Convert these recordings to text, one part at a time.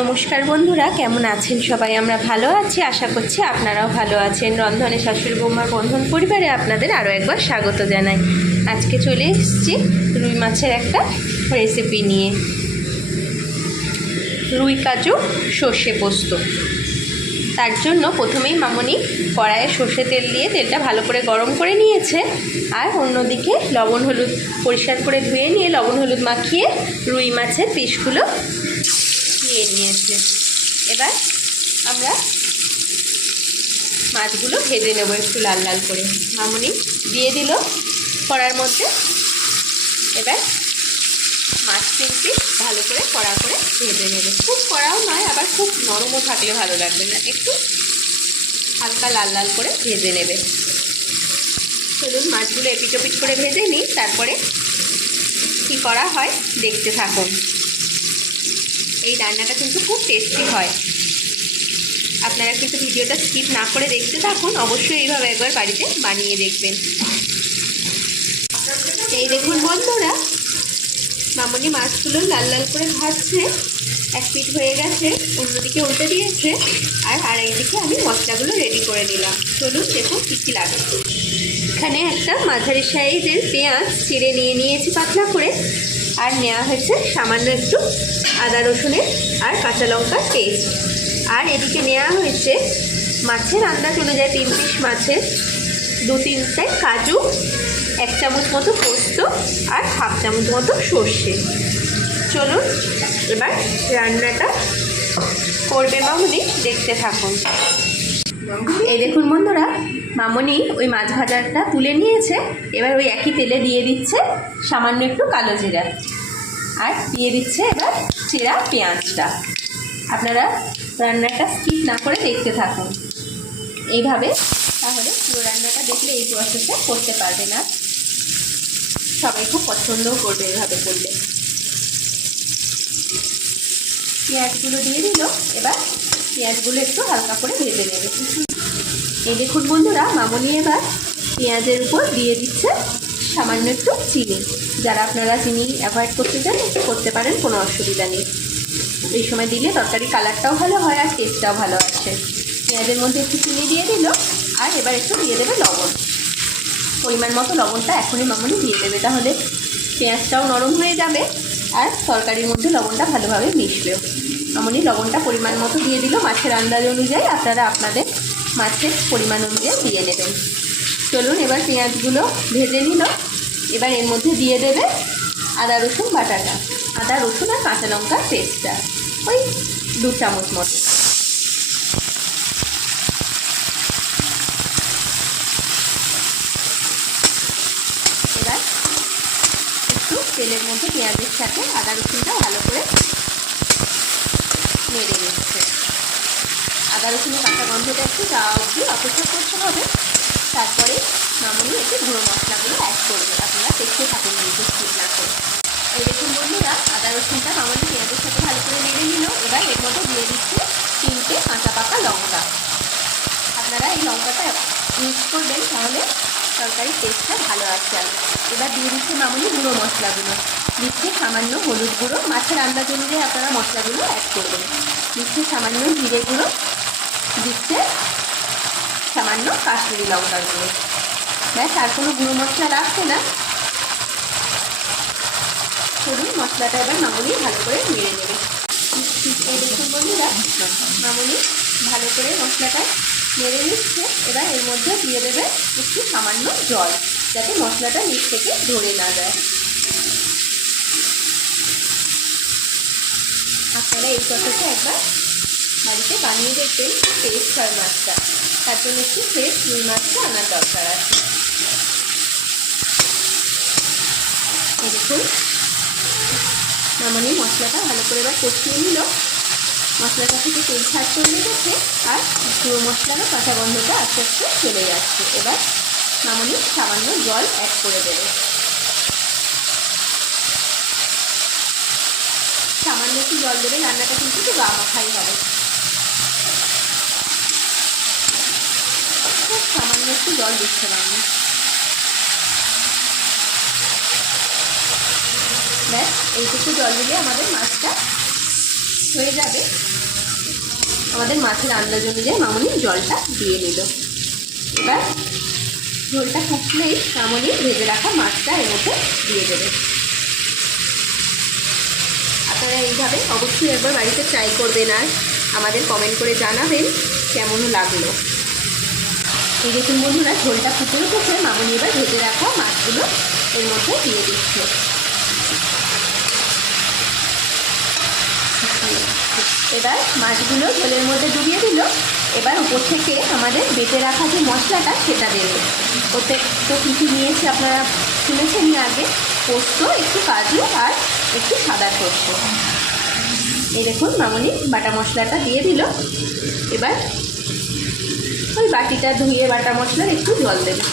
নমস্কার বন্ধুরা, কেমন আছেন সবাই? আমরা ভালো আছি, আশা করছি আপনারাও ভালো আছেন। রন্ধনে শাশুড়ি বৌমার বন্ধন পরিবারে আপনাদের আরও একবার স্বাগত জানাই। আজকে চলে এসেছি রুই মাছের একটা রেসিপি নিয়ে। রুই কাজু সর্ষে পোস্ত। তার জন্য প্রথমেই মামনি কড়াইয়ে সর্ষে তেল দিয়ে তেলটা ভালো করে গরম করে নিয়েছে, আর অন্যদিকে লবণ হলুদ পরিষ্কার করে ধুয়ে নিয়ে লবণ হলুদ মাখিয়ে রুই মাছের পিসগুলো নিয়ে নিয়েছে। এবার আমরা মাছগুলো ভেজে নেব একটু লাল লাল করে। মামনি দিয়ে দিল কড়ার মধ্যে। এবার মাছ কিন্তু ভালো করে কড়া করে ভেজে নেবে। খুব কড়াও নয়, আবার খুব নরমও থাকলে ভালো লাগবে না, একটু হালকা লাল লাল করে ভেজে নেবে। চলুন মাছগুলো এপিট ওপিট করে ভেজে নিই, তারপরে কী করা হয় দেখতে থাকুন। এই রান্নাটা কিন্তু খুব টেস্টি হয়। আপনারা কিন্তু ভিডিওটা স্কিপ না করে দেখতে থাকুন, অবশ্যই এইভাবে একবার বাড়িতে বানিয়ে দেখবেন। এই দেখুন বন্ধুরা, মামনি মাছগুলো লাল লাল করে ভাজছে। এক পিঠ হয়ে গেছে, অন্যদিকে উল্টে দিয়েছে, আর আরেকদিকে আমি মশলাগুলো রেডি করে নিলাম। চলুন দেখুন কী কী লাগে। এখানে একটা মাঝারি সাইজের পেঁয়াজ চিড়ে নিয়ে নিয়েছি পাতলা করে, আর নেওয়া হয়েছে সামান্য একটু আদা রসুনের আর কাঁচা লঙ্কার পেস্ট। আর এদিকে নেওয়া হয়েছে মাছের আন্দাজ অনুযায়ী 3 পিস মাছের 2-3টে কাজু, 1 চামচ মতো পোস্ত, আর 1/2 চামচ মতো সর্ষে। চলুন এবার রান্নাটা করবে মামনি, দেখতে থাকুন। এই দেখুন বন্ধুরা, মামনি ওই মাছ ভাজাটা তুলে নিয়েছে। এবার ওই একই তেলে দিয়ে দিচ্ছে সামান্য একটু কালো জিরা, আর দিয়ে দিচ্ছে এবার চেরা পেঁয়াজটা। আপনারা রান্নাটা স্কিপ না করে দেখতে থাকুন এইভাবে, তাহলে পুরো রান্নাটা দেখলে এই প্রসেসে করতে পারবে না। সবাই খুব পছন্দও করবে এভাবে করলে। পেঁয়াজগুলো দিয়ে দিল। এবার পেঁয়াজগুলো একটু হালকা করে ভেজে নেবে। এই দেখুন বন্ধুরা, মামনি এবার পেঁয়াজের উপর দিয়ে দিচ্ছে সামান্য একটু চিনি। যারা আপনারা চিনি অ্যাভয়েড করতে চান করতে পারেন, কোনো অসুবিধা নেই। এই সময় দিলে তরকারি কালারটাও ভালো হয় আর টেস্টটাও ভালো আসে। পেঁয়াজের মধ্যে একটু চিনি দিয়ে দিল, আর এবার একটু দিয়ে দেবে লবণ। পরিমাণ মতো লবণটা এখনই মামনি দিয়ে দেবে, তাহলে পেঁয়াজটাও নরম হয়ে যাবে আর তরকারির মধ্যে লবণটা ভালোভাবে মিশবেও। মামনি লবণটা পরিমাণ মতো দিয়ে দিল, মাছের আন্দাজ অনুযায়ী আপনারা আপনাদের মাছের পরিমাণ অনুযায়ী দিয়ে নেবেন। চলুন এবার পেঁয়াজগুলো ভেজে নিল। এবার এর মধ্যে দিয়ে দেবে আদা রসুন বাটাটা, আদা রসুন আর কাঁচা লঙ্কার পেস্টটা, ওই 2 চামচ মতো। এবার একটু তেলের মধ্যে পেঁয়াজের সাথে আদা রসুনটা ভালো করে নেড়ে নিচ্ছে। আদা রসুনের কাঁচা গন্ধটা একটু যাওয়া অবধি অপেক্ষা করতে হবে। তারপরে মামনি এতে গুঁড়ো মশলাগুলো অ্যাড করবে। আপনারা দেখতে থাকুন কিন্তু স্কিপ না করে। এই দেখুন বন্ধুরা, আদা রসুনটা মামনি পেঁয়াজের সাথে ভালো করে নেড়ে নিল। এবার এর মধ্যে দিয়ে দিচ্ছে 3টে কাঁচা পাকা লঙ্কা। আপনারা এই লঙ্কাটা ইউজ করবেন, তাহলে তরকারির টেস্টটা ভালো আসবে। এবার দিয়ে দিচ্ছে মামনি গুঁড়ো মশলাগুলো। দিচ্ছে সামান্য হলুদ গুঁড়ো, মাছের আন্দাজ অনুযায়ী আপনারা মশলাগুলো অ্যাড করবেন। দিচ্ছে সামান্য জিরে গুঁড়ো, দিচ্ছে সামান্য কাশ্মীরি লঙ্কার গুঁড়ো। ব্যাস, আর কোনো গুঁড়ো মশলা রাখছে না। চলুন মশলাটা এবার মামনি ভালো করে নেড়ে নেবে। এই দেখুন বন্ধুরা, মামনি ভালো করে মশলাটা নেড়ে নিচ্ছে। এবার এর মধ্যে দিয়ে দেবে একটু সামান্য জল, যাতে মশলাটা নিচ থেকে ধরে না যায়। আপনারা এই প্রসেসে একবার বাড়িতে বানিয়ে দেখবেন, টেস্ট হয় মাছটা। তার জন্য একটু ফ্রেশ রুই মাছটা আনার দরকার আছে। দেখুন মামনি মশলাটা ভালো করে এবার কষিয়ে নিল। মশলাটা থেকে তেল ছাড় চলে গেছে, আর পুরো মশলারও কাঁচা গন্ধটা আস্তে আস্তে চলে যাচ্ছে। এবার মামনি সামান্য জল অ্যাড করে দেবে। সামান্য একটু জল দেবে, রান্নাটা কিন্তু একটু গা মাখাই হবে। খুব সামান্য একটু জল দিচ্ছে মামনি। ব্যাস, এইটুকু জল দিলে আমাদের মাছটা হয়ে যাবে আমাদের মাছের আন্দাজ অনুযায়ী মামনি জলটা দিয়ে নিল। এবার ঝোলটা ফুটলেই মামনি ভেজে রাখা মাছটা এর মধ্যে দিয়ে দেবে। আপনারা এইভাবে অবশ্যই একবার বাড়িতে ট্রাই করবেন আর আমাদের কমেন্ট করে জানাবেন কেমন লাগলো। এই দেখুন বন্ধুরা, ঝোলটা ফুটে উঠেছে, মামনি এবার ভেজে রাখা মাছগুলো এর মধ্যে দিয়ে দিচ্ছে। এবার মাছগুলো ঝোলের মধ্যে ডুবিয়ে দিল। এবার উপর থেকে আমাদের বেটে রাখা যে মশলাটা সেটা দেবে। ওতে তো কিছু নিয়েছি, আপনারা শুনেছেনই আগে, পোস্ত, একটু কাজু আর একটু সাদা সরষে। এই দেখুন মামনি বাটা মশলাটা দিয়ে দিল। এবার ওই বাটিটা ধুয়ে বাটা মশলার একটু জল দেবে।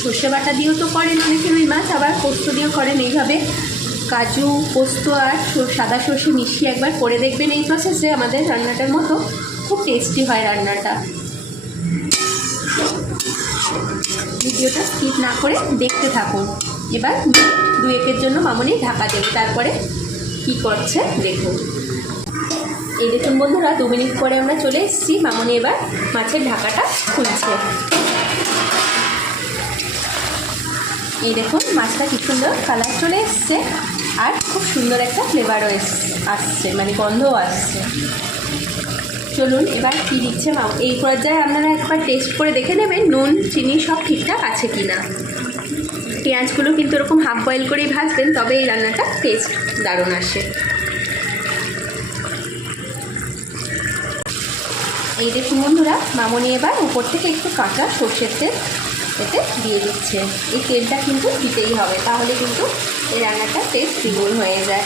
সর্ষে বাটা দিয়েও তো করেন অনেকে রুই মাছ, আবার পোস্ত দিয়েও করেন। এইভাবে কাজু, পোস্ত আর সাদা সর্ষে মিশিয়ে একবার করে দেখবেন এই প্রসেসে, আমাদের রান্নাটার মতো খুব টেস্টি হয় রান্নাটা। ভিডিওটা স্কিপ না করে দেখতে থাকুন। এবার 2-1 জন্য মামনি ঢাকা দেবে, তারপরে কি করছে দেখুন। এই দেখুন বন্ধুরা, 2 মিনিট পরে আমরা চলে এসেছি। মামনি এবার মাছের ঢাকাটা খুলছে। এই দেখুন মাছটা কি সুন্দর কালার চলে এসছে আর খুব সুন্দর একটা ফ্লেভারও আসছে, মানে গন্ধও আসছে। চলুন এবার কী দিচ্ছে এই পর্যায়ে আপনারা একবার টেস্ট করে দেখে নেবেন নুন চিনি সব ঠিকঠাক আছে কি না। পেঁয়াজগুলো কিন্তু এরকম হাফ বয়েল করেই ভাজবেন, তবে এই রান্নাটা টেস্ট দারুণ আসে। এই দেখুন বন্ধুরা, মামনি এবার উপর থেকে একটু কাঁচা সর্ষের তেল এতে দিয়ে দিচ্ছে। এই তেলটা কিন্তু দিতেই হবে, তাহলে কিন্তু এই রান্নাটা টেস্ট দ্বিগুণ হয়ে যায়।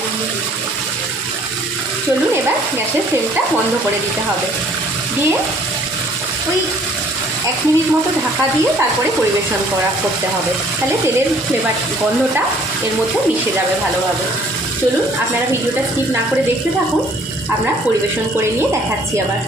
চলুন এবার গ্যাসের ফ্লেমটা বন্ধ করে দিতে হবে, দিয়ে ওই 1 মিনিট মতো ঢাকা দিয়ে তারপরে পরিবেশন করতে হবে। তাহলে তেলের ফ্লেভার গন্ধটা এর মধ্যে মিশে যাবে ভালোভাবে। চলুন আপনারা ভিডিওটা স্কিপ না করে দেখতে থাকুন, আমরা পরিবেশন করে নিয়ে দেখাচ্ছি আবার।